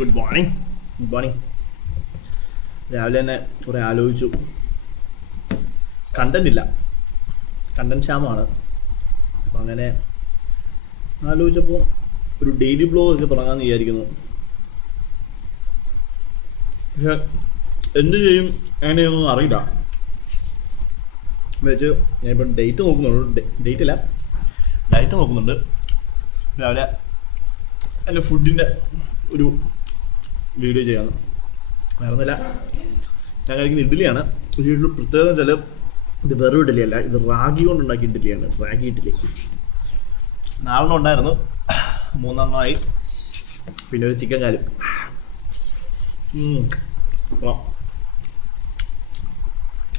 Good morning. രാവിലെ തന്നെ കുറേ ആലോചിച്ചു. കണ്ടന്റ് ക്ഷാമമാണ്. അപ്പം അങ്ങനെ ആലോചിച്ചപ്പോൾ ഒരു ഡെയിലി ബ്ലോഗൊക്കെ തുടങ്ങാമെന്ന് വിചാരിക്കുന്നു. പക്ഷെ എന്ത് ചെയ്യും അങ്ങനെയൊന്നും അറിയില്ല. വെച്ച് ഞാനിപ്പം ഡേറ്റ് നോക്കുന്നുണ്ട്. രാവിലെ എൻ്റെ ഫുഡിൻ്റെ ഒരു വീഡിയോ ചെയ്യാമെന്ന്. വേറെ ഒന്നുമില്ല, ഞാൻ കഴിക്കുന്ന ഇഡ്ഡലിയാണ്. പക്ഷേ ഇതിൽ പ്രത്യേകത വെച്ചാൽ ഇത് വെറും ഇഡ്ഡലിയല്ല, ഇത് റാഗി കൊണ്ടുണ്ടാക്കിയ ഇഡ്ഡലിയാണ്. റാഗി ഇഡ്ഡലി 4 ഉണ്ടായിരുന്നു, 3 പിന്നെ ഒരു ചിക്കൻ കാലും.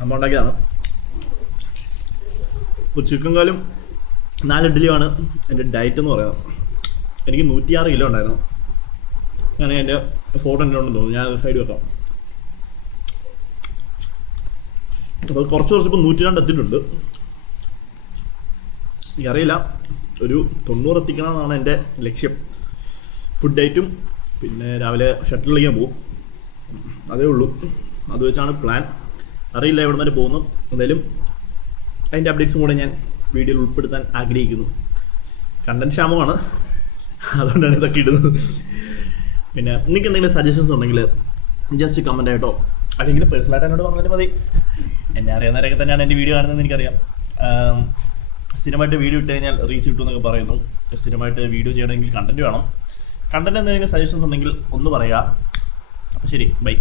അമ്മ ഉണ്ടാക്കിയതാണ്. ഇപ്പോൾ ചിക്കൻ കാലും 4 ഇഡ്ഡലിയുമാണ് എൻ്റെ ഡയറ്റ് എന്ന് പറയുന്നത്. എനിക്ക് 106 കിലോ ഉണ്ടായിരുന്നു. അങ്ങനെ എൻ്റെ ഫോട്ടോ എൻ്റെ ഉണ്ടെന്ന് തോന്നുന്നു, ഞാൻ സൈഡ് വെക്കാം. അപ്പോൾ കുറച്ച് ഇപ്പോൾ 102 എത്തിയിട്ടുണ്ട്. എനിക്കറിയില്ല, ഒരു 90 എത്തിക്കണം എന്നാണ് എൻ്റെ ലക്ഷ്യം. ഫുഡ് ഡയറ്റും പിന്നെ രാവിലെ ഷട്ടിൽ കളിക്കാൻ പോകും, അതേ ഉള്ളൂ. അത് വെച്ചാണ് പ്ലാൻ. അറിയില്ല എവിടെ നിന്ന് പോകുന്നു. എന്തായാലും അതിൻ്റെ അപ്ഡേറ്റ്സും കൂടെ ഞാൻ വീഡിയോയിൽ ഉൾപ്പെടുത്താൻ ആഗ്രഹിക്കുന്നു. കണ്ടന്റ് ക്ഷാമമാണ്, അതുകൊണ്ടാണ് ഇതൊക്കെ ഇടുന്നത്. പിന്നെ നിങ്ങൾക്ക് എന്തെങ്കിലും സജഷൻസ് ഉണ്ടെങ്കിൽ ജസ്റ്റ് കമൻ്റ് ആയിട്ടോ അല്ലെങ്കിൽ പേഴ്സണലായിട്ട് എന്നോട് പറഞ്ഞിട്ട് മതി. എന്നെ അറിയാവുന്നവരൊക്കെ തന്നെയാണ് എൻ്റെ വീഡിയോ കാണുന്നതെന്ന് എനിക്കറിയാം. സ്ഥിരമായിട്ട് വീഡിയോ ഇട്ട് കഴിഞ്ഞാൽ റീച്ച് കിട്ടുമെന്നൊക്കെ പറയുന്നു. സ്ഥിരമായിട്ട് വീഡിയോ ചെയ്യണമെങ്കിൽ കണ്ടൻറ്റ് വേണം. കണ്ടൻറ്റ് എന്തെങ്കിലും സജഷൻസ് ഉണ്ടെങ്കിൽ ഒന്ന് പറയുക. അപ്പോൾ ശരി, ബൈ.